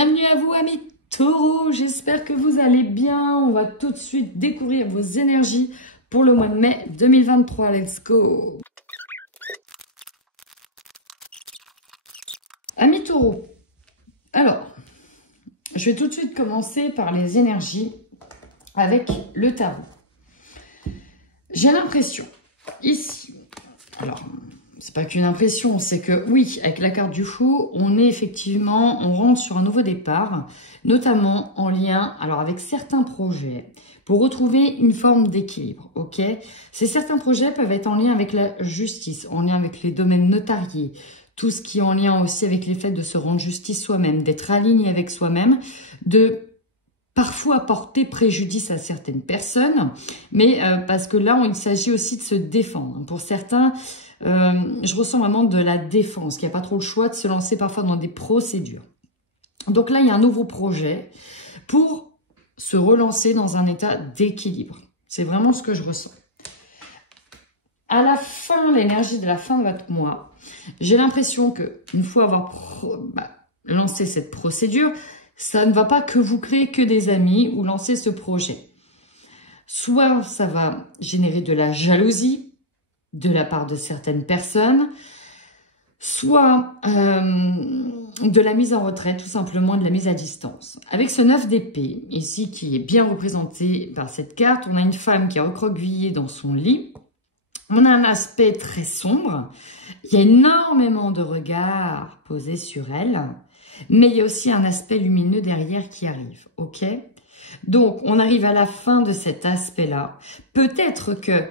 Bienvenue à vous amis taureaux, j'espère que vous allez bien. On va tout de suite découvrir vos énergies pour le mois de mai 2023. Let's go. Amis taureaux, alors, je vais tout de suite commencer par les énergies avec le tarot. J'ai l'impression, ici, alors, c'est pas qu'une impression, c'est que oui, avec la carte du fou, on rentre sur un nouveau départ, notamment en lien, alors avec certains projets, pour retrouver une forme d'équilibre, ok? Certains projets peuvent être en lien avec la justice, en lien avec les domaines notariés, tout ce qui est en lien aussi avec les faits de se rendre justice soi-même, d'être aligné avec soi-même, de parfois porter préjudice à certaines personnes, mais parce que là, il s'agit aussi de se défendre. Pour certains, je ressens vraiment de la défense, qu'il n'y a pas trop le choix de se lancer parfois dans des procédures. Donc là, il y a un nouveau projet pour se relancer dans un état d'équilibre. C'est vraiment ce que je ressens. À la fin, l'énergie de la fin de votre mois, j'ai l'impression qu'une fois avoir lancé cette procédure, ça ne va pas que vous créer que des amis ou lancer ce projet. Soit ça va générer de la jalousie de la part de certaines personnes, soit de la mise en retrait, tout simplement de la mise à distance. Avec ce 9 d'épée, ici, qui est bien représenté par cette carte, on a une femme qui est recroquevillée dans son lit. On a un aspect très sombre. Il y a énormément de regards posés sur elle. Mais il y a aussi un aspect lumineux derrière qui arrive, ok? Donc, on arrive à la fin de cet aspect-là. Peut-être que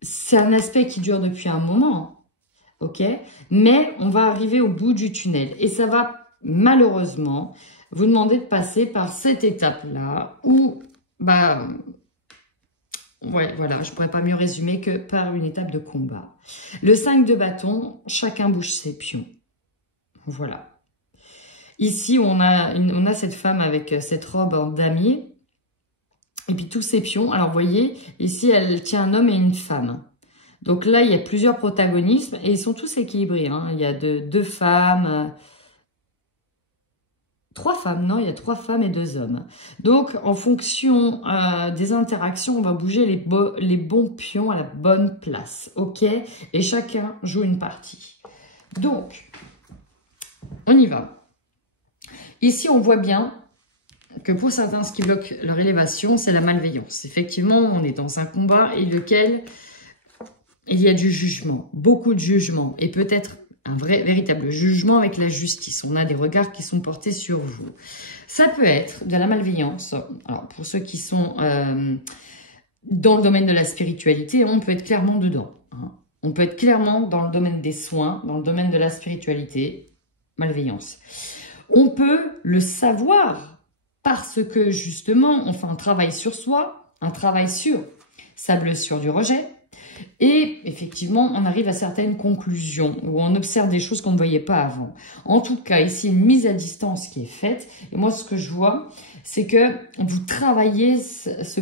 c'est un aspect qui dure depuis un moment, ok? Mais on va arriver au bout du tunnel. Et ça va, malheureusement, vous demander de passer par cette étape-là où, ouais, voilà, je ne pourrais pas mieux résumer que par une étape de combat. Le 5 de bâton, chacun bouge ses pions. Voilà. Ici, on a cette femme avec cette robe en damier. Et puis tous ses pions. Alors, vous voyez, ici, elle tient un homme et une femme. Donc là, il y a plusieurs protagonismes et ils sont tous équilibrés. Hein. Il y a deux femmes, trois femmes, non, il y a 3 femmes et 2 hommes. Donc, en fonction des interactions, on va bouger les bons pions à la bonne place. Ok? Et chacun joue une partie. Donc, on y va. Ici, on voit bien que pour certains, ce qui bloque leur élévation, c'est la malveillance. Effectivement, on est dans un combat et lequel il y a du jugement, beaucoup de jugement et peut-être un véritable jugement avec la justice. On a des regards qui sont portés sur vous. Ça peut être de la malveillance. Alors, pour ceux qui sont dans le domaine de la spiritualité, on peut être clairement dedans. Hein. On peut être clairement dans le domaine des soins, dans le domaine de la spiritualité, malveillance. On peut le savoir parce que justement, on fait un travail sur soi, un travail sur sa blessure du rejet. Et effectivement, on arrive à certaines conclusions où on observe des choses qu'on ne voyait pas avant. En tout cas, ici, une mise à distance qui est faite. Et moi, ce que je vois, c'est que vous travaillez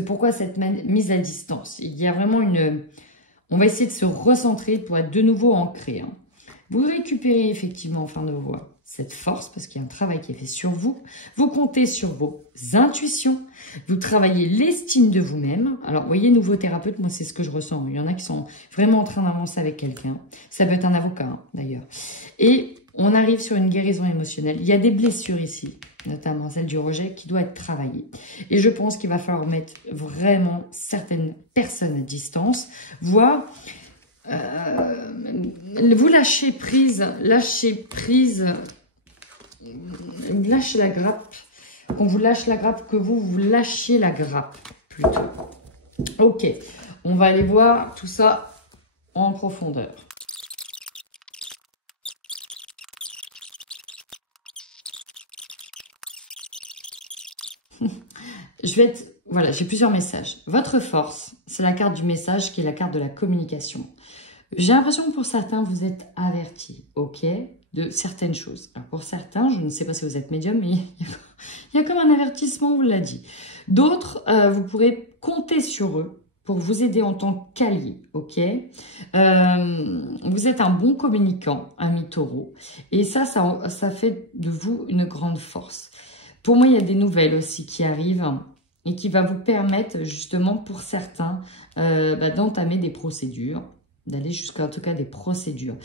pourquoi cette mise à distance. Il y a vraiment on va essayer de se recentrer pour être de nouveau ancré. Hein. Vous récupérez effectivement en fin de voie cette force parce qu'il y a un travail qui est fait sur vous. Vous comptez sur vos intuitions. Vous travaillez l'estime de vous-même. Alors, vous voyez, nouveau thérapeute, moi, c'est ce que je ressens. Il y en a qui sont vraiment en train d'avancer avec quelqu'un. Ça peut être un avocat, hein, d'ailleurs. Et on arrive sur une guérison émotionnelle. Il y a des blessures ici, notamment celle du rejet, qui doit être travaillée. Et je pense qu'il va falloir mettre vraiment certaines personnes à distance, voire vous lâchez la grappe, qu'on vous lâche la grappe, que vous lâchiez la grappe plutôt. Ok, on va aller voir tout ça en profondeur. Voilà, j'ai plusieurs messages. Votre force, c'est la carte du message qui est la carte de la communication. J'ai l'impression que pour certains, vous êtes avertis, ok, de certaines choses. Alors pour certains, je ne sais pas si vous êtes médium, mais il y a comme un avertissement, on vous l'a dit. D'autres, vous pourrez compter sur eux pour vous aider en tant qu'allié, ok? Vous êtes un bon communicant, ami taureau, et ça fait de vous une grande force. Pour moi, il y a des nouvelles aussi qui arrivent et qui va vous permettre justement pour certains d'entamer des procédures, d'aller jusqu'à en tout cas des procédures.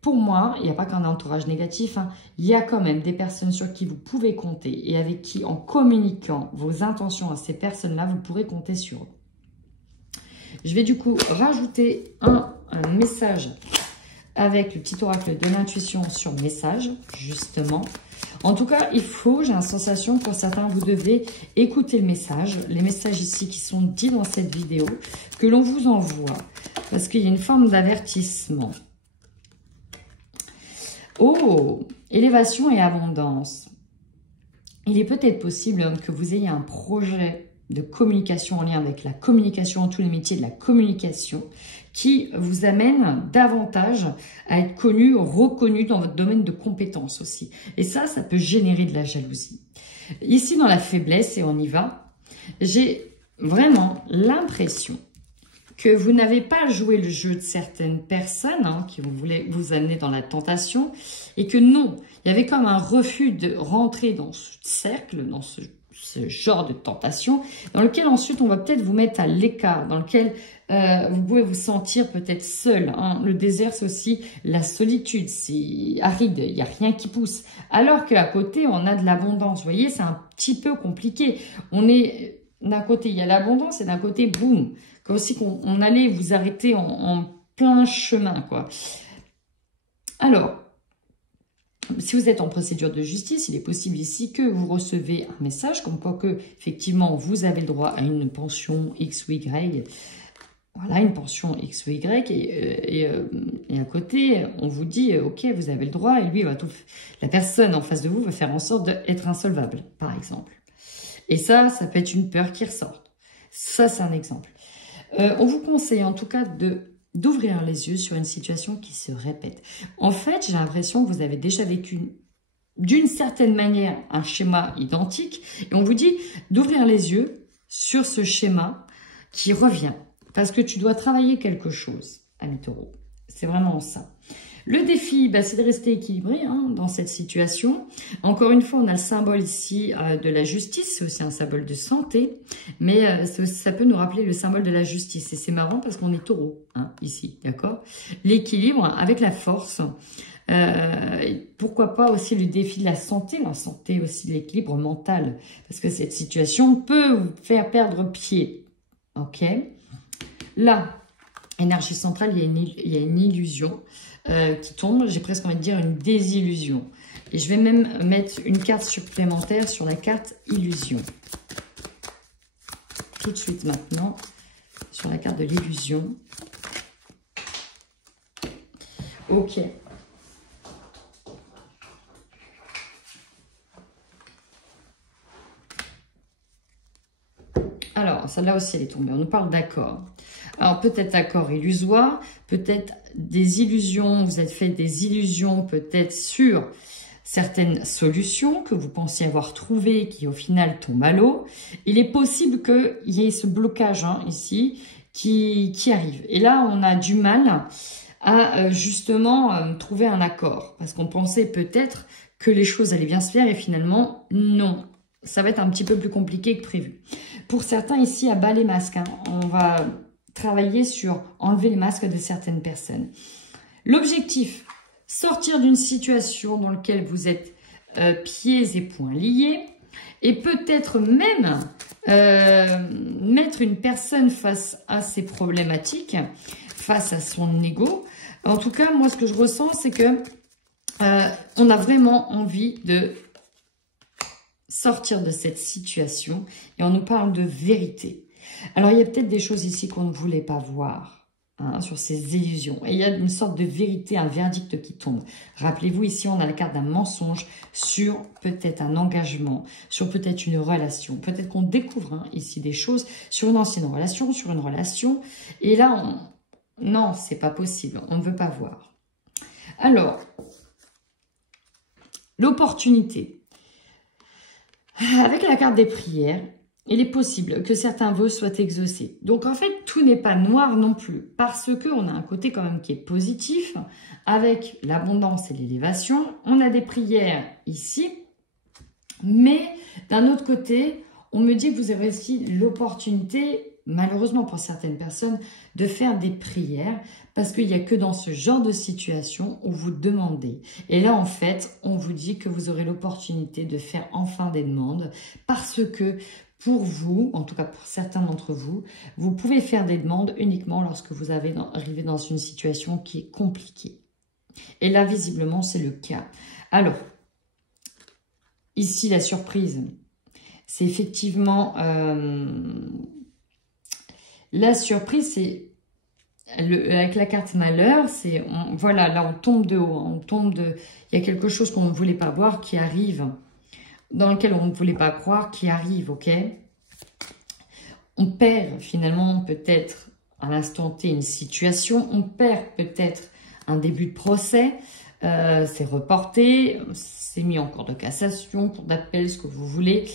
Pour moi, il n'y a pas qu'un entourage négatif, hein, il y a quand même des personnes sur qui vous pouvez compter et avec qui, en communiquant vos intentions à ces personnes-là, vous pourrez compter sur eux. Je vais du coup rajouter un message avec le petit oracle de l'intuition sur message, justement. En tout cas, j'ai une sensation pour certains, vous devez écouter le message, les messages ici qui sont dits dans cette vidéo, que l'on vous envoie, parce qu'il y a une forme d'avertissement. Oh, élévation et abondance. Il est peut-être possible que vous ayez un projet de communication en lien avec la communication, tous les métiers de la communication, qui vous amène davantage à être connu, reconnu dans votre domaine de compétences aussi. Et ça peut générer de la jalousie. Ici, dans la faiblesse, et on y va, j'ai vraiment l'impression que vous n'avez pas joué le jeu de certaines personnes qui voulaient vous amener dans la tentation et que non, il y avait comme un refus de rentrer dans ce cercle, dans ce genre de tentation, dans lequel ensuite on va peut-être vous mettre à l'écart, dans lequel vous pouvez vous sentir peut-être seul. Hein. Le désert, c'est aussi la solitude, c'est aride, il n'y a rien qui pousse. Alors qu'à côté, on a de l'abondance. Vous voyez, c'est un petit peu compliqué. D'un côté, il y a l'abondance et d'un côté, boum, comme si on allait vous arrêter en plein chemin, quoi. Alors, si vous êtes en procédure de justice, il est possible ici que vous recevez un message comme quoi que, effectivement, vous avez le droit à une pension X ou Y. Voilà, une pension X ou Y. Et à côté, on vous dit, OK, vous avez le droit. Et lui, la personne en face de vous va faire en sorte d'être insolvable, par exemple. Et ça peut être une peur qui ressort. Ça, c'est un exemple. On vous conseille en tout cas d'ouvrir les yeux sur une situation qui se répète. En fait, j'ai l'impression que vous avez déjà vécu d'une certaine manière un schéma identique. Et on vous dit d'ouvrir les yeux sur ce schéma qui revient. Parce que tu dois travailler quelque chose, ami taureau. C'est vraiment ça. Le défi, c'est de rester équilibré dans cette situation. Encore une fois, on a le symbole ici de la justice. C'est aussi un symbole de santé. Mais ça peut nous rappeler le symbole de la justice. Et c'est marrant parce qu'on est taureau ici, d'accord? L'équilibre avec la force. Pourquoi pas aussi le défi de la santé aussi de l'équilibre mental. Parce que cette situation peut vous faire perdre pied. Ok? Là, énergie centrale, il y a une illusion qui tombe, j'ai presque envie de dire une désillusion. Et je vais même mettre une carte supplémentaire sur la carte illusion. Tout de suite maintenant, sur la carte de l'illusion. Ok. Alors, celle-là aussi, elle est tombée. On nous parle d'accord. Alors, peut-être accord illusoire, peut-être des illusions. Vous êtes fait des illusions peut-être sur certaines solutions que vous pensiez avoir trouvées qui, au final, tombent à l'eau. Il est possible qu'il y ait ce blocage ici qui arrive. Et là, on a du mal à justement trouver un accord. Parce qu'on pensait peut-être que les choses allaient bien se faire et finalement, non. Ça va être un petit peu plus compliqué que prévu. Pour certains ici, à bas les masques, on va travailler sur enlever les masques de certaines personnes. L'objectif, sortir d'une situation dans laquelle vous êtes pieds et poings liés et peut-être même mettre une personne face à ses problématiques, face à son ego. En tout cas, moi, ce que je ressens, c'est que on a vraiment envie de sortir de cette situation et on nous parle de vérité. Alors, il y a peut-être des choses ici qu'on ne voulait pas voir sur ces illusions. Et il y a une sorte de vérité, un verdict qui tombe. Rappelez-vous, ici, on a la carte d'un mensonge sur peut-être un engagement, sur peut-être une relation. Peut-être qu'on découvre ici des choses sur une ancienne relation, sur une relation. Et là, non, c'est pas possible. On ne veut pas voir. Alors, l'opportunité. Avec la carte des prières, il est possible que certains vœux soient exaucés. Donc en fait, tout n'est pas noir non plus, parce qu'on a un côté quand même qui est positif, avec l'abondance et l'élévation. On a des prières ici, mais d'un autre côté, on me dit que vous avez aussi l'opportunité, malheureusement pour certaines personnes, de faire des prières, parce qu'il n'y a que dans ce genre de situation où vous demandez. Et là, en fait, on vous dit que vous aurez l'opportunité de faire enfin des demandes, parce que pour vous, en tout cas pour certains d'entre vous, vous pouvez faire des demandes uniquement lorsque vous arrivez dans une situation qui est compliquée. Et là, visiblement, c'est le cas. Alors, ici, la surprise, c'est effectivement... la surprise, c'est... avec la carte malheur, c'est... Voilà, là, on tombe de haut. On tombe de... Il y a quelque chose qu'on ne voulait pas voir qui arrive, dans lequel on ne voulait pas croire qui arrive, ok? On perd finalement peut-être à l'instant T une situation, on perd peut-être un début de procès, c'est reporté, c'est mis en cours de cassation, cours d'appel, ce que vous voulez.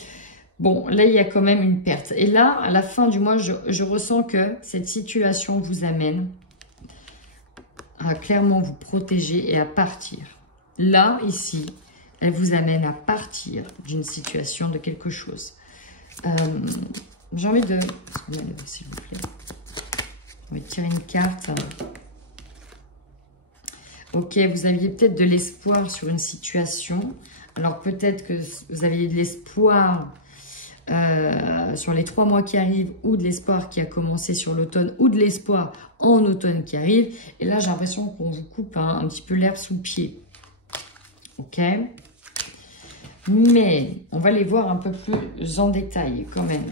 Bon, là, il y a quand même une perte. Et là, à la fin du mois, je ressens que cette situation vous amène à clairement vous protéger et à partir. Là, ici, elle vous amène à partir d'une situation, de quelque chose. J'ai envie de... S'il vous plaît. On va tirer une carte. Ok, vous aviez peut-être de l'espoir sur une situation. Alors peut-être que vous aviez de l'espoir sur les 3 mois qui arrivent, ou de l'espoir qui a commencé sur l'automne, ou de l'espoir en automne qui arrive. Et là, j'ai l'impression qu'on vous coupe un petit peu l'herbe sous le pied. Ok, mais on va les voir un peu plus en détail quand même.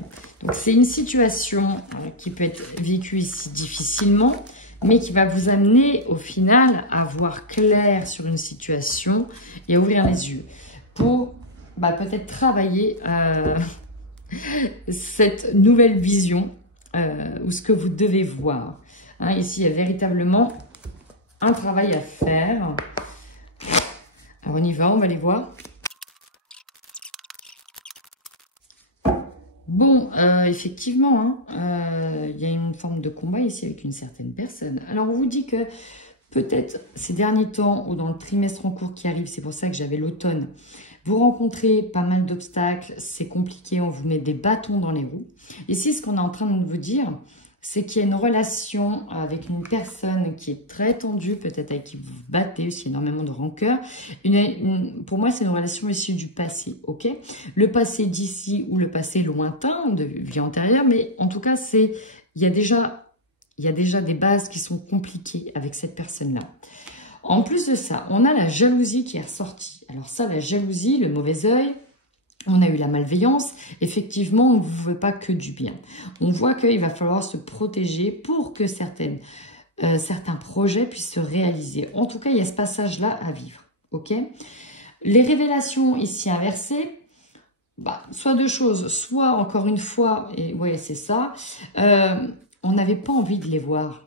Donc, c'est une situation qui peut être vécue ici difficilement, mais qui va vous amener au final à voir clair sur une situation et à ouvrir les yeux pour peut-être travailler cette nouvelle vision ou ce que vous devez voir. Hein, ici, il y a véritablement un travail à faire. Alors, on y va, on va les voir. Bon, effectivement, il y a une forme de combat ici avec une certaine personne. Alors, on vous dit que peut-être ces derniers temps ou dans le trimestre en cours qui arrive, c'est pour ça que j'avais l'automne, vous rencontrez pas mal d'obstacles, c'est compliqué, on vous met des bâtons dans les roues. Ici, ce qu'on est en train de vous dire, c'est qu'il y a une relation avec une personne qui est très tendue, peut-être avec qui vous vous battez, aussi énormément de rancœur. Pour moi, c'est une relation issue du passé, ok? Le passé d'ici ou le passé lointain, de vie antérieure, mais en tout cas, il y a déjà des bases qui sont compliquées avec cette personne-là. En plus de ça, on a la jalousie qui est ressortie. Alors ça, la jalousie, le mauvais œil, on a eu la malveillance. Effectivement, on ne vous veut pas que du bien. On voit qu'il va falloir se protéger pour que certains projets puissent se réaliser. En tout cas, il y a ce passage-là à vivre. Ok ? Les révélations ici inversées, soit deux choses. Soit, encore une fois, et ouais, c'est ça, on n'avait pas envie de les voir.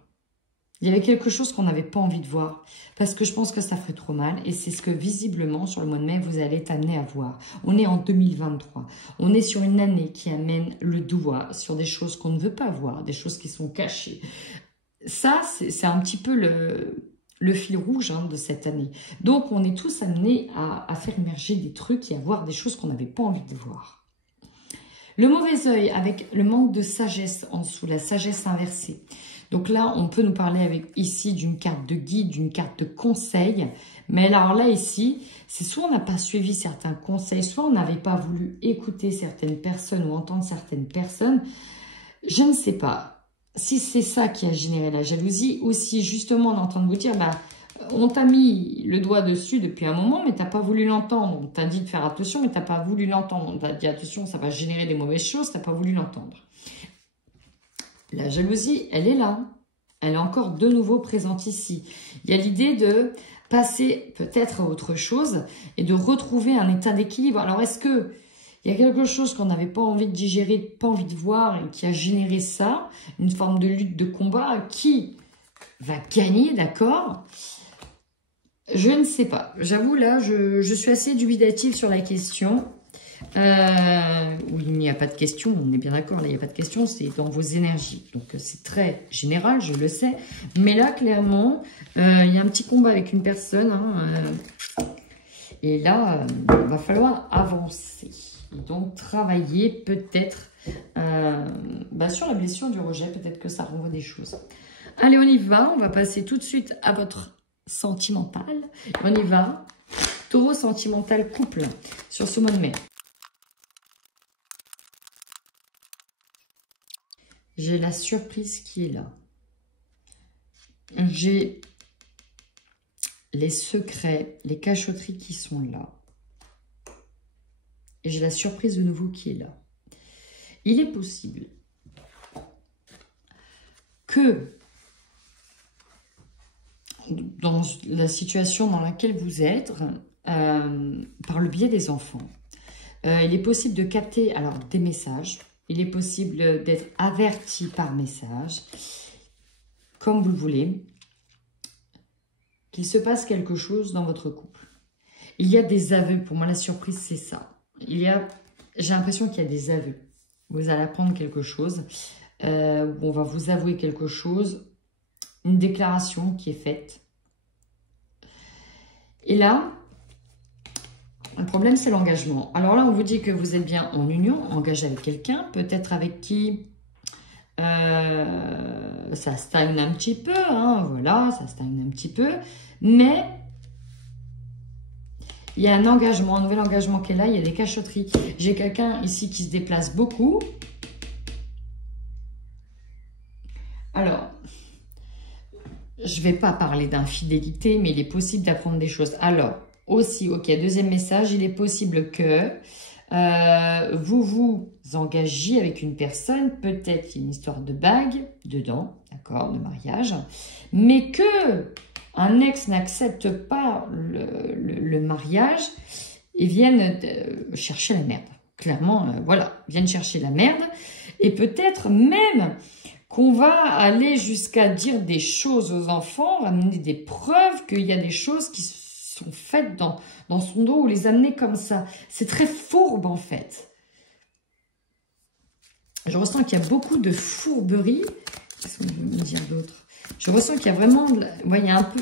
Il y avait quelque chose qu'on n'avait pas envie de voir parce que je pense que ça ferait trop mal et c'est ce que visiblement sur le mois de mai vous allez être amené à voir. On est en 2023, on est sur une année qui amène le doigt sur des choses qu'on ne veut pas voir, des choses qui sont cachées. Ça, c'est un petit peu le fil rouge de cette année. Donc on est tous amenés à faire émerger des trucs et à voir des choses qu'on n'avait pas envie de voir. Le mauvais œil avec le manque de sagesse en dessous, la sagesse inversée. Donc là, on peut nous parler ici d'une carte de guide, d'une carte de conseil. Mais alors là, ici, c'est soit on n'a pas suivi certains conseils, soit on n'avait pas voulu écouter certaines personnes ou entendre certaines personnes. Je ne sais pas si c'est ça qui a généré la jalousie ou si justement on est en train de vous dire, on t'a mis le doigt dessus depuis un moment, mais tu n'as pas voulu l'entendre. On t'a dit de faire attention, mais tu n'as pas voulu l'entendre. On t'a dit attention, ça va générer des mauvaises choses, tu n'as pas voulu l'entendre. La jalousie, elle est là. Elle est encore de nouveau présente ici. Il y a l'idée de passer peut-être à autre chose et de retrouver un état d'équilibre. Alors, est-ce que il y a quelque chose qu'on n'avait pas envie de digérer, pas envie de voir et qui a généré ça, une forme de lutte, de combat, qui va gagner, d'accord ? Je ne sais pas. J'avoue, là, je suis assez dubitative sur la question. où il n'y a pas de question, on est bien d'accord, là il n'y a pas de question, c'est dans vos énergies. Donc c'est très général, je le sais. Mais là, clairement, il y a un petit combat avec une personne. Et là, il va falloir avancer. Et donc travailler peut-être sur la blessure du rejet, peut-être que ça renvoie des choses. Allez, on y va, on va passer tout de suite à votre sentimental. On y va, taureau sentimental couple, sur ce mois de mai. J'ai la surprise qui est là. J'ai les secrets, les cachotteries qui sont là. Et j'ai la surprise de nouveau qui est là. Il est possible que dans la situation dans laquelle vous êtes, par le biais des enfants, il est possible de capter alors des messages. Il est possible d'être averti par message, comme vous le voulez, qu'il se passe quelque chose dans votre couple. Il y a des aveux. Pour moi, la surprise, c'est ça. J'ai l'impression qu'il y a des aveux. Vous allez apprendre quelque chose. On va vous avouer quelque chose. Une déclaration qui est faite. Et là, le problème, c'est l'engagement. Alors là, on vous dit que vous êtes bien en union, engagé avec quelqu'un, peut-être avec qui ça stagne un petit peu, voilà, ça stagne un petit peu, mais il y a un engagement, un nouvel engagement qui est là, il y a des cachotteries. J'ai quelqu'un ici qui se déplace beaucoup. Alors, je ne vais pas parler d'infidélité, mais il est possible d'apprendre des choses. Alors, aussi, ok, deuxième message, il est possible que vous vous engagiez avec une personne, peut-être une histoire de bague dedans, d'accord, de mariage, mais que un ex n'accepte pas le mariage et vienne chercher la merde. Clairement, voilà, viennent chercher la merde. Et peut-être même qu'on va aller jusqu'à dire des choses aux enfants, amener des preuves qu'il y a des choses qui sont faites dans son dos ou les amener comme ça. C'est très fourbe en fait. Je ressens qu'il y a beaucoup de fourberie. Qu'est-ce qu'on veut me dire d'autre? Je ressens qu'il y a vraiment... Ouais, il y a un peu...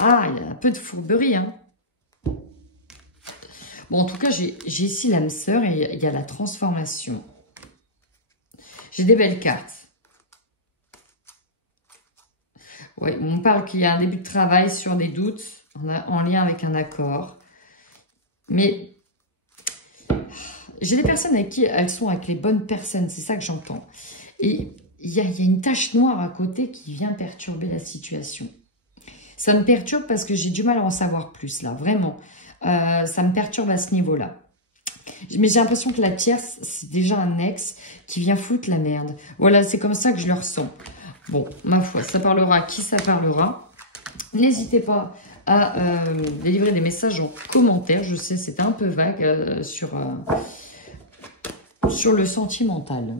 Ah, il y a un peu de fourberie. Bon, en tout cas, j'ai ici l'âme sœur et il y a la transformation. J'ai des belles cartes. Oui, on parle qu'il y a un début de travail sur des doutes en lien avec un accord. Mais j'ai des personnes avec qui elles sont avec les bonnes personnes. C'est ça que j'entends. Et il y a une tache noire à côté qui vient perturber la situation. Ça me perturbe parce que j'ai du mal à en savoir plus là. Vraiment. Ça me perturbe à ce niveau-là. Mais j'ai l'impression que la tierce, c'est déjà un ex qui vient foutre la merde. Voilà, c'est comme ça que je le ressens. Bon, ma foi, ça parlera à qui ça parlera. N'hésitez pas à délivrer des messages en commentaire. Je sais, c'était un peu vague sur le sentimental.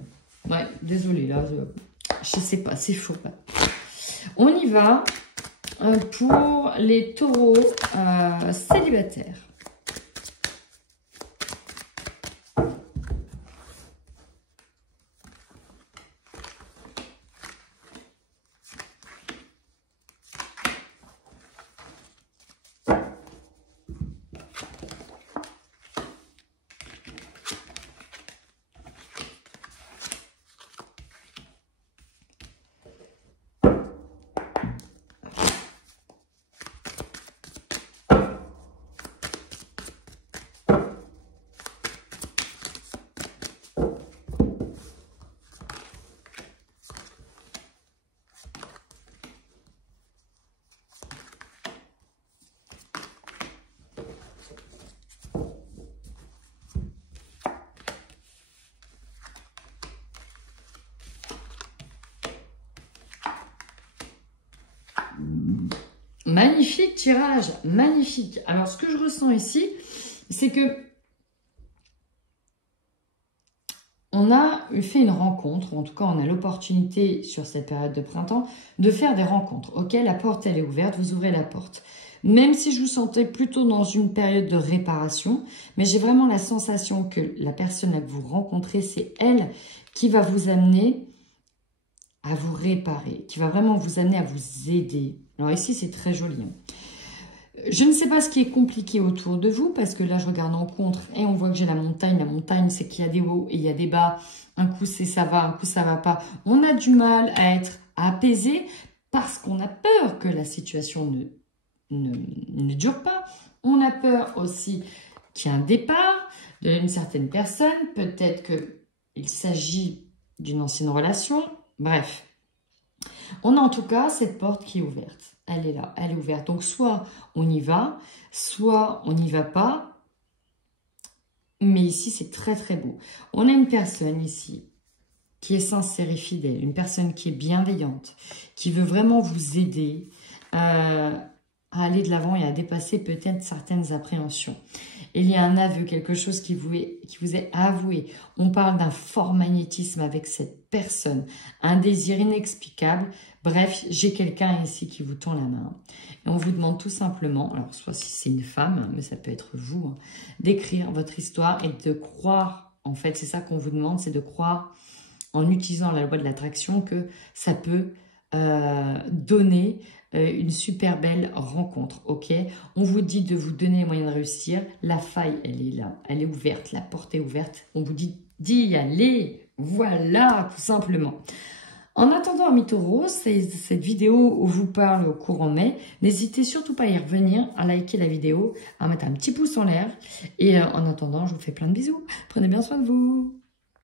Ouais, désolée, là, je sais pas, c'est faux. Là. On y va pour les taureaux célibataires. Magnifique tirage, magnifique. Alors, ce que je ressens ici, c'est que on a fait une rencontre, ou en tout cas, on a l'opportunité sur cette période de printemps de faire des rencontres. Ok, la porte, elle est ouverte, vous ouvrez la porte. même si je vous sentais plutôt dans une période de réparation, mais j'ai vraiment la sensation que la personne que vous rencontrez, c'est elle qui va vous amener à vous réparer, qui va vraiment vous amener à vous aider. Alors ici, c'est très joli. Je ne sais pas ce qui est compliqué autour de vous, parce que là, je regarde en contre et on voit que j'ai la montagne. La montagne, c'est qu'il y a des hauts et il y a des bas. Un coup, c'est ça va, un coup, ça va pas. On a du mal à être apaisé parce qu'on a peur que la situation ne dure pas. On a peur aussi qu'il y ait un départ d'une certaine personne. Peut-être qu'il s'agit d'une ancienne relation. Bref. On a en tout cas cette porte qui est ouverte. Elle est là, elle est ouverte. Donc, soit on y va, soit on n'y va pas. Mais ici, c'est très, très beau. On a une personne ici qui est sincère et fidèle. Une personne qui est bienveillante, qui veut vraiment vous aider à aller de l'avant et à dépasser peut-être certaines appréhensions. Il y a un aveu, quelque chose qui vous est avoué. On parle d'un fort magnétisme avec cette personne, un désir inexplicable. Bref, j'ai quelqu'un ici qui vous tend la main. Et on vous demande tout simplement, alors soit si c'est une femme, mais ça peut être vous, d'écrire votre histoire et de croire, en fait, c'est ça qu'on vous demande, c'est de croire en utilisant la loi de l'attraction que ça peut donner une super belle rencontre, ok? On vous dit de vous donner les moyens de réussir. La faille, elle est là, elle est ouverte, la porte est ouverte. On vous dit d'y aller, voilà, tout simplement. En attendant, amis taureaux, cette vidéo vous parle au courant mai. N'hésitez surtout pas à y revenir, à liker la vidéo, à mettre un petit pouce en l'air. Et en attendant, je vous fais plein de bisous. Prenez bien soin de vous.